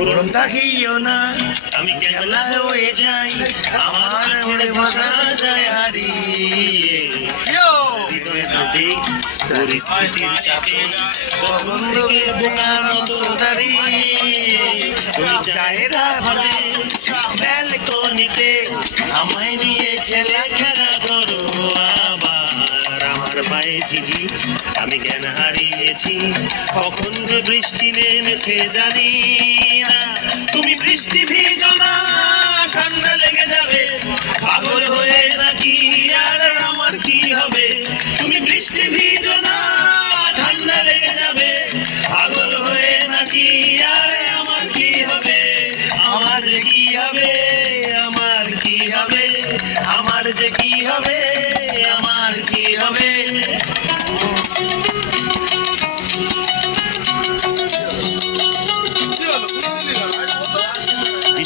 তাকিও না আমি খেলা হয়ে যাই আমার মনে ভাষা যায় হারিয়ে। পরিস্থিতির চাপে কখন থেকে বোকার মতো দাঁড়িয়ে। চায়েরা ঘরে ব্যালকনিতে আমায় নিয়ে ছেলে খেলা পায়ে ঝিঝি আমি জ্ঞান হারিয়েছি। কখন বৃষ্টি নেমেছে জানি না। তুমি বৃষ্টি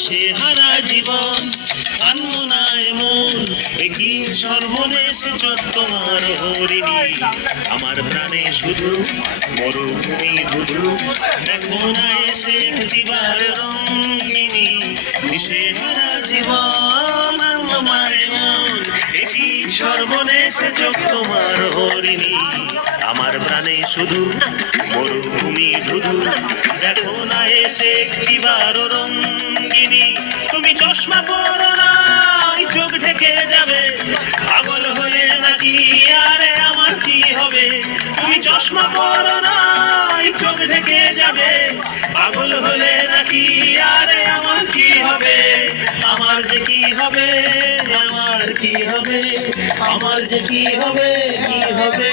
দিশেহারা জীবন, কান্নায় মন একই সর্বনেশ তোমার হরিণী? আমার প্রাণে শুধু মরুভূমি ধুধু দেখো না এসে দিবার রঙ্গিনী। দিশেহারা জীবন আমার মন একই সর্বনেশ তোমার হরিণী? আমার প্রাণে শুধু মরুভূমি ধুধু দেখো না এসে দিবার রঙ্গিনী। তুমি চশমা পরো না চোখ ঢেকে যাবে। পাগল হয়ে নাকি, আরে আমার কি হবে? তুমি চশমা পরো না চোখ ঢেকে যাবে। পাগল হলে নাকি, আরে আমার কি হবে? আমার যে কি হবে? আমার কি হবে? আমার যে কি হবে? কি হবে?